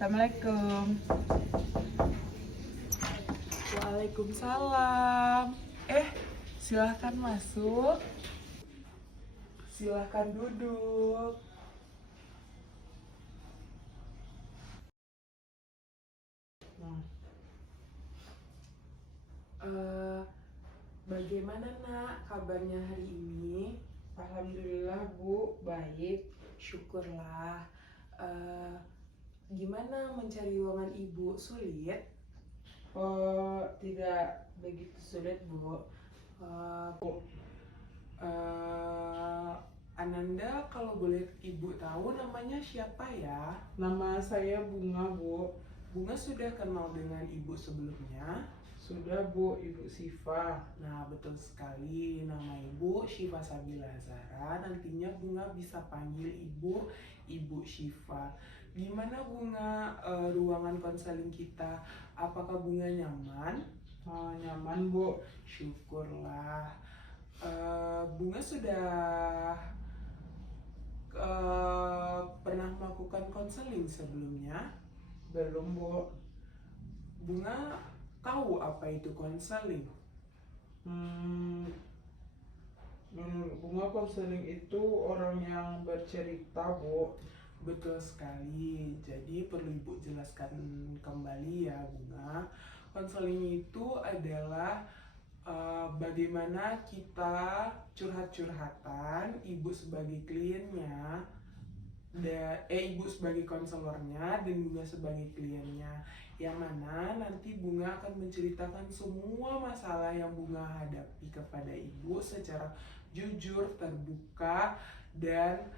Assalamualaikum. Waalaikumsalam. Silahkan masuk. Silahkan duduk. Bagaimana nak kabarnya hari ini? Alhamdulillah Bu, baik. Syukurlah. Gimana mencari ruangan ibu? Sulit? Oh, tidak begitu sulit Bu. Ananda, kalau boleh ibu tahu namanya siapa ya? Nama saya Bunga Bu. Bunga sudah kenal dengan ibu sebelumnya? Sudah Bu, Ibu Siva. Nah, betul sekali. Nama ibu Syifa Sabila Zahra. Nantinya Bunga bisa panggil Ibu Syifa. Gimana Bunga, ruangan konseling kita? Apakah Bunga nyaman? Nyaman Bu. Syukurlah. Bunga sudah pernah melakukan konseling sebelumnya? Belum Bu. Bunga tahu apa itu konseling? Menurut Bunga, konseling itu orang yang bercerita Bu. Betul sekali. Jadi perlu Ibu jelaskan kembali ya Bunga. Konseling itu adalah bagaimana kita curhat-curhatan, Ibu sebagai kliennya, Ibu sebagai konselornya dan Bunga sebagai kliennya, yang mana nanti Bunga akan menceritakan semua masalah yang Bunga hadapi kepada Ibu secara jujur, terbuka, dan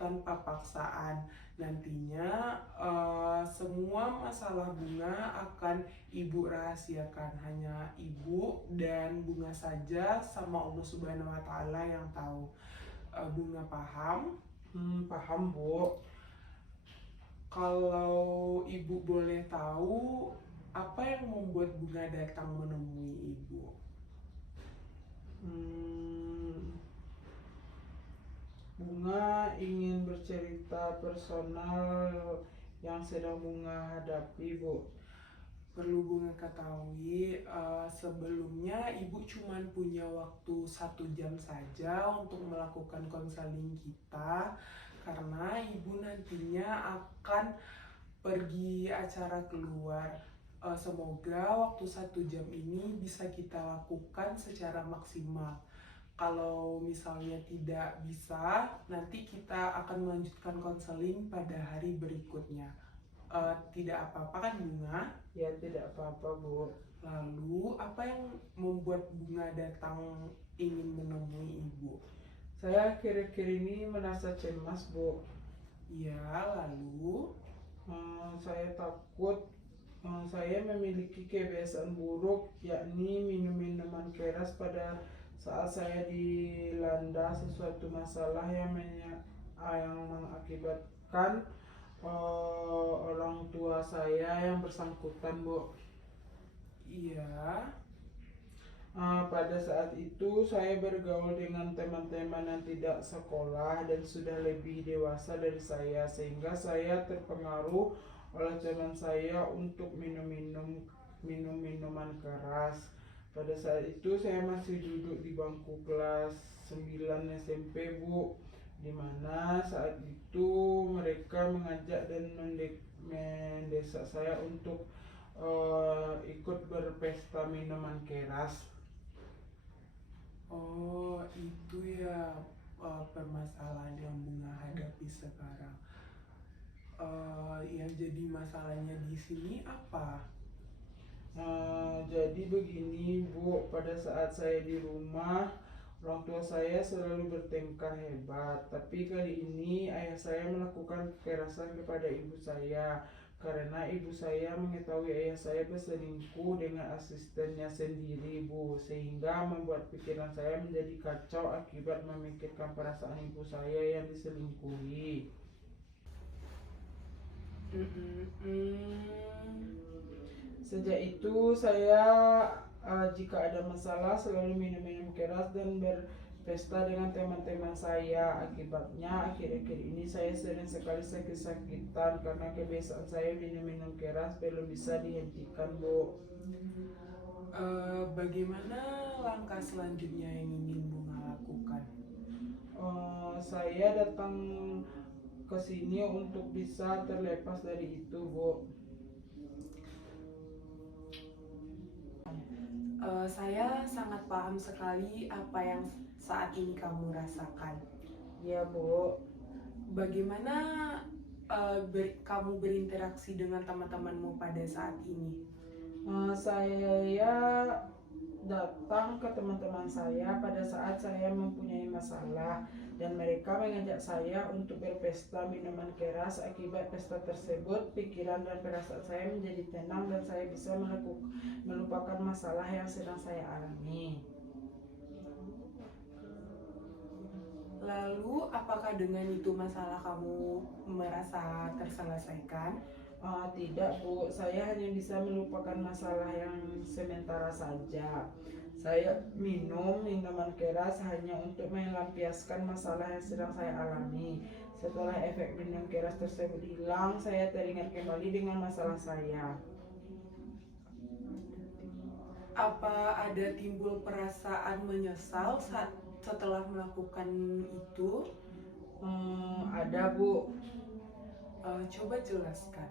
tanpa paksaan. Nantinya semua masalah Bunga akan Ibu rahasiakan, hanya Ibu dan Bunga saja sama Allah Subhanahu wa Ta'ala yang tahu. Bunga paham? Paham Bu. Kalau Ibu boleh tahu, apa yang membuat Bunga datang menemui Ibu? Bunga ingin bercerita personal yang sedang Bunga hadapi Bu. Perlu Bunga ketahui, sebelumnya Ibu cuma punya waktu 1 jam saja untuk melakukan konseling kita, karena Ibu nantinya akan pergi acara keluar. Semoga waktu 1 jam ini bisa kita lakukan secara maksimal. Kalau misalnya tidak bisa, nanti kita akan melanjutkan konseling pada hari berikutnya. Tidak apa-apa kan Bunga? Ya, tidak apa-apa Bu. Lalu, apa yang membuat Bunga datang ingin menemui Ibu? Saya akhir-akhir ini merasa cemas Bu. Ya, lalu? Saya takut saya memiliki kebiasaan buruk, yakni minum minuman keras pada saat saya dilanda sesuatu masalah yang mengakibatkan orang tua saya yang bersangkutan Bu. Iya. Pada saat itu saya bergaul dengan teman-teman yang tidak sekolah dan sudah lebih dewasa dari saya, sehingga saya terpengaruh oleh teman saya untuk minum minuman keras. Pada saat itu saya masih duduk di bangku kelas 9 SMP Bu, dimana saat itu mereka mengajak dan mendesak saya untuk ikut berpesta minuman keras. Oh, itu ya permasalahan yang Bunga hadapi sekarang. Yang jadi masalahnya di sini apa? Jadi begini Bu, pada saat saya di rumah, orang tua saya selalu bertengkar hebat. Tapi kali ini ayah saya melakukan kekerasan kepada ibu saya, karena ibu saya mengetahui ayah saya berselingkuh dengan asistennya sendiri Bu, sehingga membuat pikiran saya menjadi kacau akibat memikirkan perasaan ibu saya yang diselingkuhi. Sejak itu saya jika ada masalah selalu minum keras dan pesta dengan teman-teman saya. Akibatnya akhir-akhir ini saya sering sekali sakit-sakitan karena kebiasaan saya minum-minum keras belum bisa dihentikan, Bu. Bagaimana langkah selanjutnya yang ingin Bunga lakukan? Saya datang ke sini untuk bisa terlepas dari itu, Bu. Saya sangat paham sekali apa yang saat ini kamu rasakan. Ya, Bu. Bagaimana kamu berinteraksi dengan teman-temanmu pada saat ini? Saya datang ke teman-teman saya pada saat saya mempunyai masalah dan mereka mengajak saya untuk berpesta minuman keras. Akibat pesta tersebut, pikiran dan perasaan saya menjadi tenang dan saya bisa melupakan masalah yang sedang saya alami. Lalu, apakah dengan itu masalah kamu merasa terselesaikan? Tidak, Bu, saya hanya bisa melupakan masalah yang sementara saja. Saya minum minuman keras hanya untuk melampiaskan masalah yang sedang saya alami. Setelah efek minum keras tersebut hilang, saya teringat kembali dengan masalah saya. Apa ada timbul perasaan menyesal setelah melakukan itu? Ada, Bu. Coba jelaskan.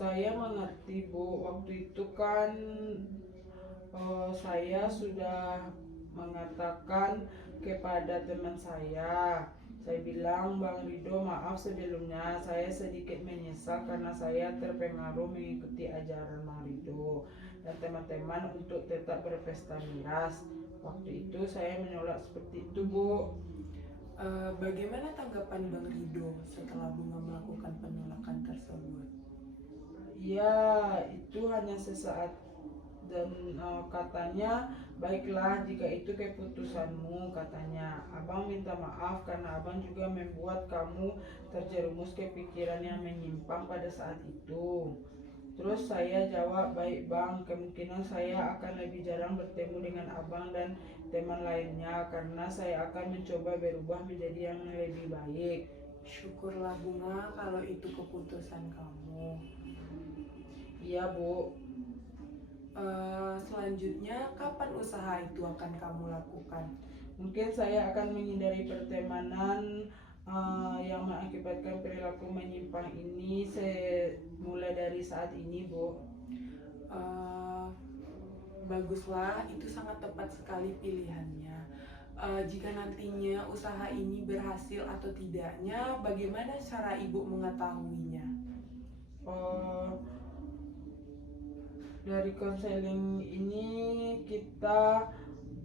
Saya mengerti, Bu. Waktu itu kan saya sudah mengatakan kepada teman saya bilang, "Bang Rido, maaf sebelumnya, saya sedikit menyesal karena saya terpengaruh mengikuti ajaran Bang Rido dan teman-teman untuk tetap berpesta miras." Waktu itu saya menolak seperti itu, Bu. Bagaimana tanggapan Bang Rido setelah Bunga melakukan penolakan tersebut? Ya, itu hanya sesaat dan katanya, "Baiklah, jika itu keputusanmu," katanya. "Abang minta maaf karena abang juga membuat kamu terjerumus ke pikiran yang menyimpang pada saat itu." Terus saya jawab, "Baik bang, kemungkinan saya akan lebih jarang bertemu dengan abang dan teman lainnya karena saya akan mencoba berubah menjadi yang lebih baik." Syukurlah Bunga kalau itu keputusan kamu. Iya, Bu. Selanjutnya, kapan usaha itu akan kamu lakukan? Mungkin saya akan menghindari pertemanan yang mengakibatkan perilaku menyimpang ini mulai dari saat ini, Bu. Baguslah, itu sangat tepat sekali pilihannya. Jika nantinya usaha ini berhasil atau tidaknya, bagaimana cara ibu mengetahuinya? Dari konseling ini kita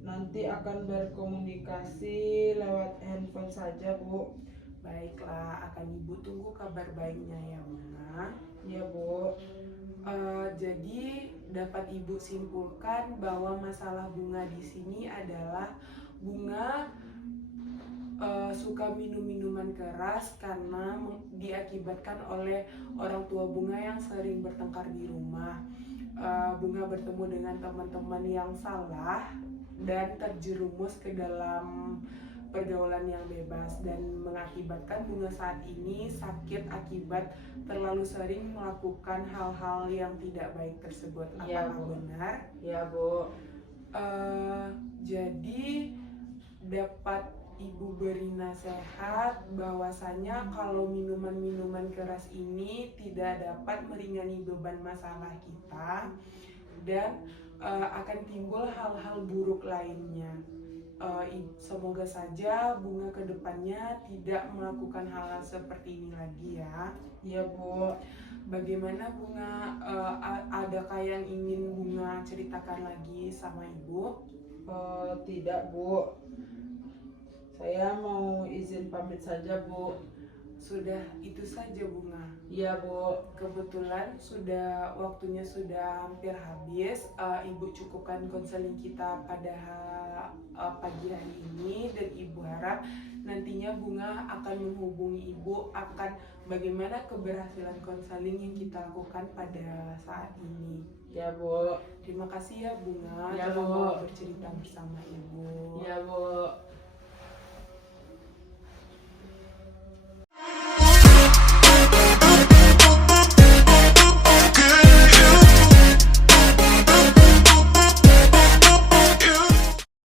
nanti akan berkomunikasi lewat handphone saja, Bu. Baiklah, akan ibu tunggu kabar baiknya ya Bunga. Ya, Bu. Jadi dapat ibu simpulkan bahwa masalah Bunga di sini adalah Bunga suka minum minuman keras karena diakibatkan oleh orang tua Bunga yang sering bertengkar di rumah. Bunga bertemu dengan teman-teman yang salah dan terjerumus ke dalam pergaulan yang bebas dan mengakibatkan Bunga saat ini sakit akibat terlalu sering melakukan hal-hal yang tidak baik tersebut. Ya, Apakah Bu. benar? Ya, Bu. Jadi dapat Ibu beri nasihat bahwasanya kalau minuman-minuman keras ini tidak dapat meringanani beban masalah kita dan akan timbul hal-hal buruk lainnya. Semoga saja Bunga kedepannya tidak melakukan hal-hal seperti ini lagi ya. Ya, Bu. Bagaimana Bunga, adakah yang ingin Bunga ceritakan lagi sama Ibu? Tidak, Bu. Saya mau izin pamit saja, Bu. Sudah itu saja Bunga. Iya Bu. Kebetulan waktunya sudah hampir habis. Ibu cukupkan konseling kita pada pagi hari ini, dan Ibu harap nantinya Bunga akan menghubungi Ibu akan bagaimana keberhasilan konseling yang kita lakukan pada saat ini. Ya Bu. Terima kasih ya Bunga Ya, telah Bu. mau bercerita bersama Ibu. Ya Bu.